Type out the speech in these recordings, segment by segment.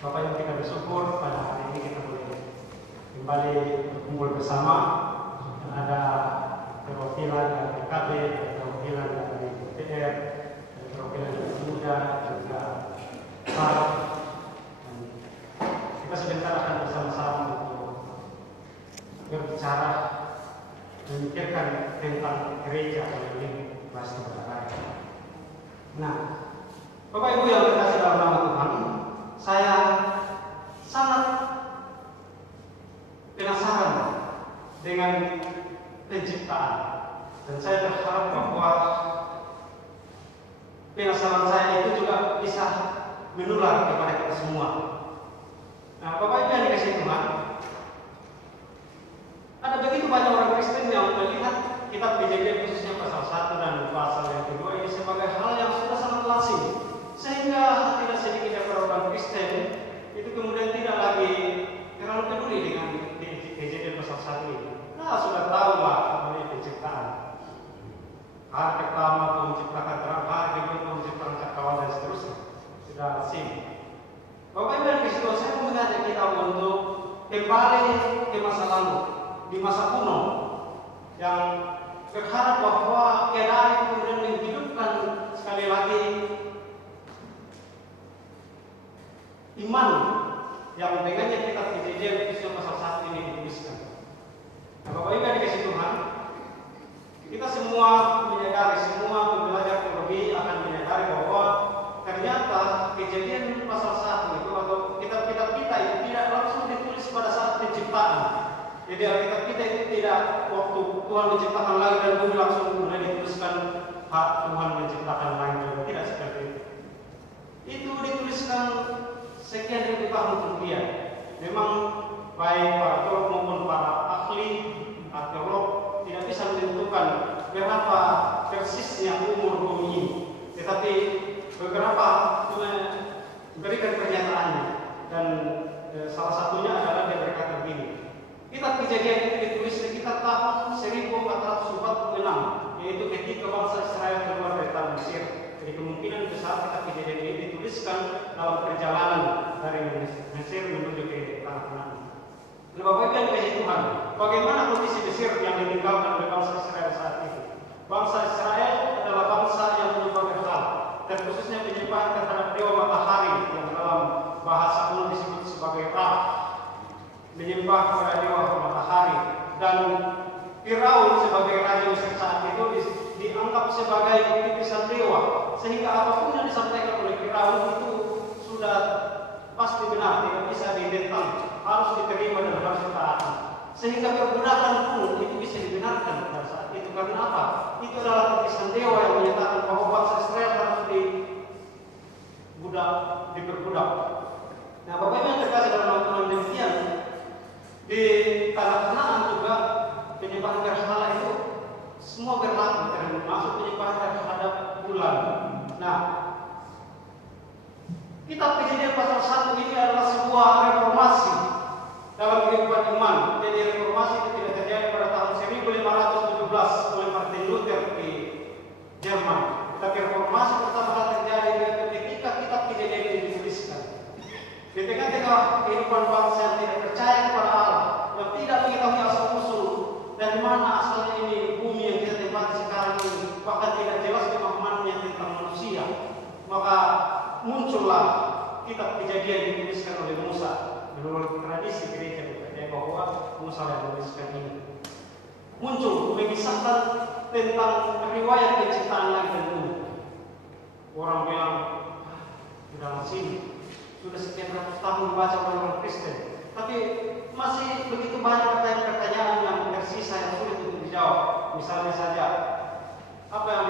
Bapak Ibu, kita bersyukur pada hari ini kita boleh kembali berkumpul bersama. Ada perwakilan dari PKB, ada perwakilan dari DPR, ada perwakilan dari Muda, juga PAR. Kita sebentar akan bersama-sama untuk berbicara, memikirkan tentang gereja yang ini pasti berbahaya. Nah, Bapak Ibu yang terkasih dalam nama Tuhan, saya sangat penasaran dengan penciptaan, dan saya berharap bahwa penasaran saya itu juga bisa menular kepada kita semua. Nah, Bapak Ibu yang dikasihi Tuhan, ada begitu banyak orang Kristen yang melihat kitab Kejadian khususnya pasal 1 dan pasal yang kedua ini sebagai hal yang sudah sangat lazim, sehingga tidak sedikit dari orang Kristen itu kemudian tidak lagi terlalu peduli dengan Kejadian pasal 1 ini. Nah, sudah tahu lah mengenai penciptaan. Hari pertama Tuhan menciptakan terang, hari kedua Tuhan menciptakan cakrawala dan seterusnya. Sudah lazim. Bapak Ibu yang dikasihi Tuhan, saya mau mengajak kita untuk kembali ke masa lalu, di masa kuno, yang berharap bahwa keadaan itu kemudian menghidupkan sekali lagi iman yang dengannya kitab Kejadian khususnya pasal 1 ini dituliskan. Nah, Bapak Ibu yang dikasihi Tuhan, kita semua menyadari, semua belajar teologi akan menyadari bahwa ternyata Kejadian pasal 1 itu atau kitab-kitab kita itu tidak langsung ditulis pada saat penciptaan. Jadi Alkitab kita itu tidak waktu Tuhan menciptakan langit dan bumi langsung kemudian dituliskan Tuhan menciptakan langit dan bumi, tidak seperti itu. Itu dituliskan sekian ribu tahun kemudian. Memang baik para teolog maupun para ahli arkeolog tidak bisa menentukan berapa persisnya umur bumi ini, tetapi beberapa memberikan pernyataannya, dan salah satunya adalah dia berkata begini. Kitab Kejadian itu ditulis sekitar tahun 1446, yaitu ketika bangsa Israel keluar dari tanah Mesir. Jadi kemungkinan besar kitab Kejadian ini dituliskan dalam perjalanan dari Mesir menuju ke tanah Kanaan. Nah, Bapak Ibu yang dikasihi Tuhan, bagaimana kondisi Mesir yang ditinggalkan oleh bangsa Israel saat itu? Bangsa Israel adalah bangsa yang menyembah berhala, dan khususnya menyembah terhadap dewa matahari yang dalam bahasa kuno disebut sebagai Ra, menyembah kepada dewa matahari. Dan Firaun sebagai raja Mesir saat itu dianggap sebagai titisan dewa, sehingga apapun yang disampaikan oleh Firaun itu sudah pasti benar, tidak bisa ditentang, harus diterima dan harus ditaati. Sehingga perbudakan pun itu bisa dibenarkan pada saat itu. Karena apa? Itu adalah titisan dewa yang menyatakan bahwa bangsa Israel harus diperbudak. Nah, Bapak Ibu yang terkasih dalam Tuhan, demikian di tanah Kanaan juga penyembahan berhala itu semua berlaku, termasuk penyembahan terhadap bulan. Nah, kitab Kejadian pasal 1 ini adalah sebuah reformasi dalam kehidupan iman. Jadi reformasi itu tidak terjadi pada tahun 1517 oleh Martin Luther di Jerman. Tapi reformasi pertama kali terjadi ketika kitab Kejadian ini dituliskan. Di tengah-tengah kehidupan bangsa yang tidak percaya kepada Allah, yang tidak mengetahui asal-usul dari mana asalnya ini bumi yang kita tempati sekarang ini, bahkan tidak jelas pemahamannya tentang manusia, maka muncullah kitab Kejadian dituliskan oleh Musa. Menurut tradisi gereja percaya bahwa Musa yang menuliskan ini. Muncul memisahkan tentang riwayat penciptaan langit dan bumi. Orang bilang, sudah sini sudah sekian ratus tahun dibaca oleh orang Kristen, tapi masih begitu banyak pertanyaan-pertanyaan yang tersisa yang sulit untuk dijawab. Misalnya saja, apa yang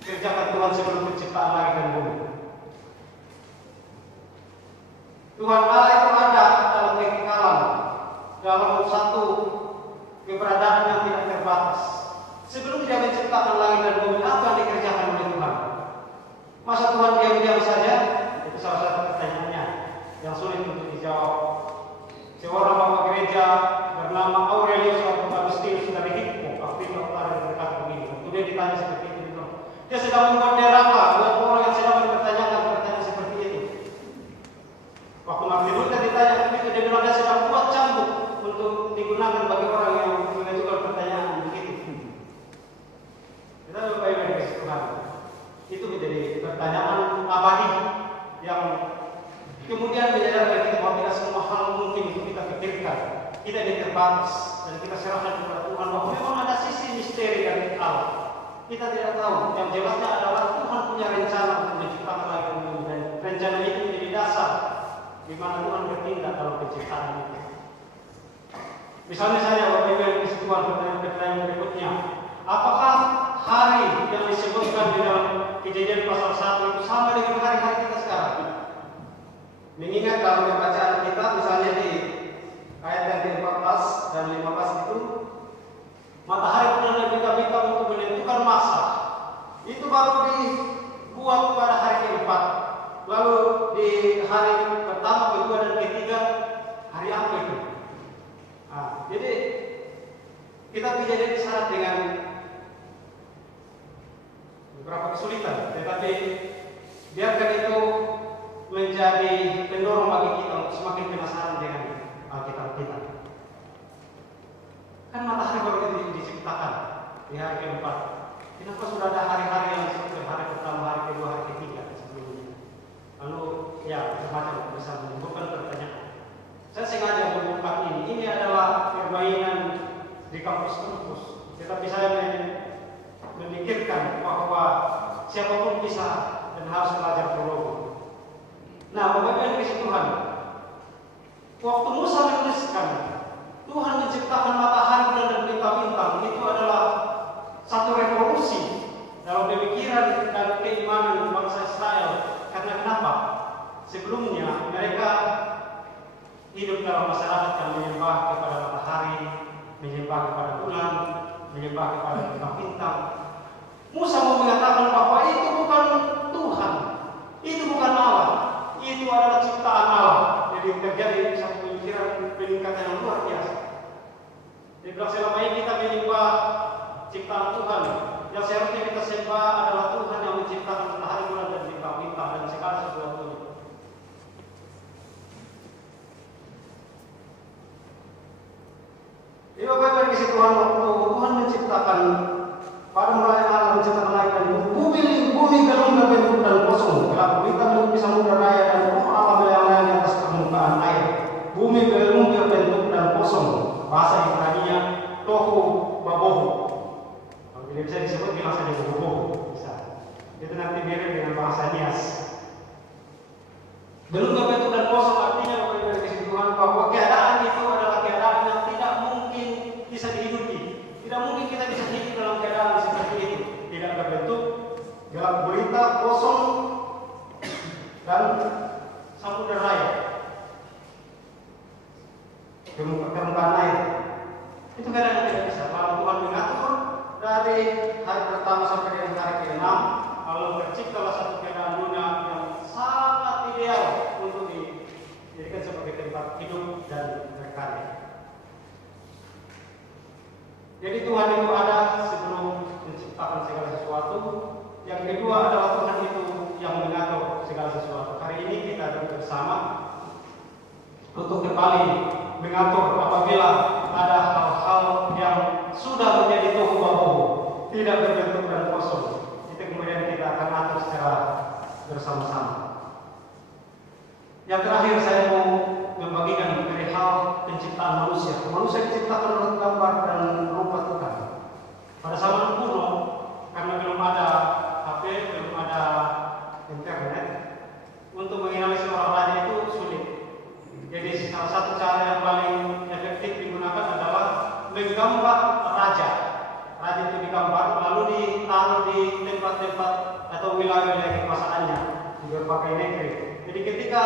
dikerjakan Tuhan sebelum penciptaan langit dan bumi? Tuhan Allah itu ada dalam kekekalan, dalam satu keberadaan yang tidak terbatas. Sebelum dia menciptakan langit dan bumi, apa yang dikerjakan oleh Tuhan? Masa Tuhan diam-diam saja? Itu salah satu pertanyaannya yang sulit untuk dijawab. Seorang bapak gereja bernama Aurelius Agustinus dari Hippo, aktif yang berkata begini. Waktu dia ditanya seperti itu, dia sedang membuat neraka buat orang yang sedang mempertanyakan pertanyaan seperti itu. pertanyaan abadi yang kemudian menyadarkan kita bahwa tidak semua hal mungkin untuk kita pikirkan. Kita ini terbatas dan kita serahkan kepada Tuhan bahwa memang ada sisi misteri dari Allah. Kita tidak tahu. Yang jelasnya adalah Tuhan punya rencana untuk menciptakan langit dan bumi, dan rencana itu menjadi dasar di mana Tuhan bertindak dalam penciptaan itu. Misalnya saja Bapak Ibu yang Tuhan, pertanyaan berikutnya, apakah hari yang disebutkan di dalam Kejadian pasal 1 itu sama dengan hari-hari kita sekarang? Mengingat dalam bacaan kita misalnya di ayat yang ke-14 dan 15 itu, matahari bulan dan bintang-bintang untuk menentukan masa itu baru dibuat pada hari keempat. Lalu di hari pertama, kedua dan ketiga, hari apa itu? Jadi kita tidak disyarat dengan beberapa kesulitan, tetapi biarkan itu menjadi pendorong bagi kita untuk semakin penasaran dengan Alkitab kita. Kan matahari baru diciptakan di hari keempat. Kenapa sudah ada hari-hari yang seperti hari pertama, hari kedua, hari ketiga sebelumnya? Lalu ya semacam bisa menimbulkan pertanyaan. Saya sengaja membuka ini. Ini adalah permainan di kampus-kampus. Tetapi saya memikirkan bahwa siapapun bisa dan harus belajar teologi. Nah, bagaimana kasih Tuhan? Waktu Musa menuliskan Tuhan menciptakan matahari, bulan dan bintang-bintang, itu adalah satu revolusi dalam pemikiran dan keimanan bangsa Israel. Karena kenapa? Sebelumnya mereka hidup dalam masyarakat yang menyembah kepada matahari, menyembah kepada bulan, menyembah kepada bintang-bintang. Musa mau mengatakan bahwa itu bukan Tuhan, itu bukan Allah, itu adalah ciptaan Allah. Jadi terjadi satu pemikiran peningkatan yang luar biasa. Jadi selama ini kita menyembah ciptaan Tuhan, yang seharusnya kita sembah adalah Tuhan yang menciptakan matahari, bulan dan bintang-bintang dan segala sesuatunya. Jadi bagaimana di situ Tuhan menciptakan pada mulai Allah menciptakan langit dan bumi gelung berbentuk dan kosong, gelap gulita menutupi samudra raya dan roh Allah melayang-layang di atas permukaan air. Bumi gelung berbentuk dan kosong. Bahasa Ibrania tohu babohu. Kalau tidak bisa disebut bilang saja babohu. Bisa. Itu nanti mirip dengan bahasa Nias. Gelung berbentuk dan kosong artinya bagaimana di Tuhan bahwa keadaan itu adalah keadaan yang tidak mungkin bisa dihidupi. Tidak mungkin kita bisa hidup dalam keadaan seperti itu. Tidak berbentuk, gelap gulita, kosong, dan samudra raya. Permukaan air. Itu keadaan yang tidak bisa. Lalu Tuhan mengatur dari hari pertama sampai dengan hari ke-6, lalu terciptalah satu keadaan dunia yang sangat ideal untuk dijadikan sebagai tempat hidup dan berkarya. Jadi Tuhan itu ada sebelum menciptakan segala sesuatu. Yang kedua adalah Tuhan itu yang mengatur segala sesuatu. Hari ini kita duduk bersama untuk kembali mengatur apabila ada hal-hal yang sudah menjadi tohu babohu, tidak berbentuk dan kosong. Itu kemudian kita akan atur secara bersama-sama. Yang terakhir saya mau membagikan perihal penciptaan manusia. Manusia diciptakan oleh gambar dan rupa Tuhan. Pada zaman kuno, karena belum ada HP, belum ada internet, untuk mengenali seorang raja itu sulit. Jadi salah satu cara yang paling efektif digunakan adalah menggambar raja. Raja itu digambar lalu ditaruh di tempat-tempat atau wilayah-wilayah kekuasaannya di berbagai negeri. Jadi ketika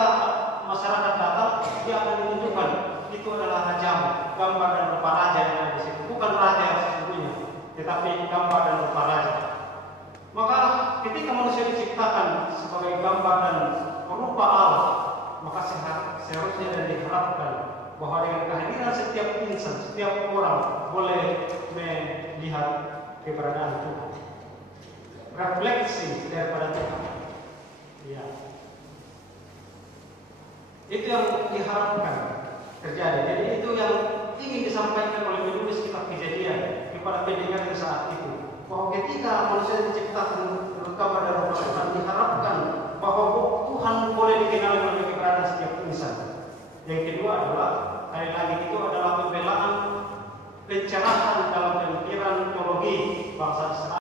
masyarakat datang, dia akan menunjukkan itu adalah rajamu, gambar dan rupa raja yang ada di situ. Bukan raja yang sesungguhnya, tetapi gambar dan rupa raja. Maka ketika manusia diciptakan sebagai gambar dan rupa Allah, maka seharusnya dan diharapkan bahwa dengan kehadiran setiap insan, setiap orang boleh melihat keberadaan Tuhan, refleksi daripada Tuhan. Ya. Itu yang diharapkan terjadi. Jadi itu yang ingin disampaikan oleh penulis kitab Kejadian kepada pendengar di saat itu, bahwa ketika manusia diciptakan gambar dan rupa Tuhan, diharapkan Yang kedua adalah sekali lagi itu adalah pembelaan pencerahan dalam pemikiran teologi bangsa Israel.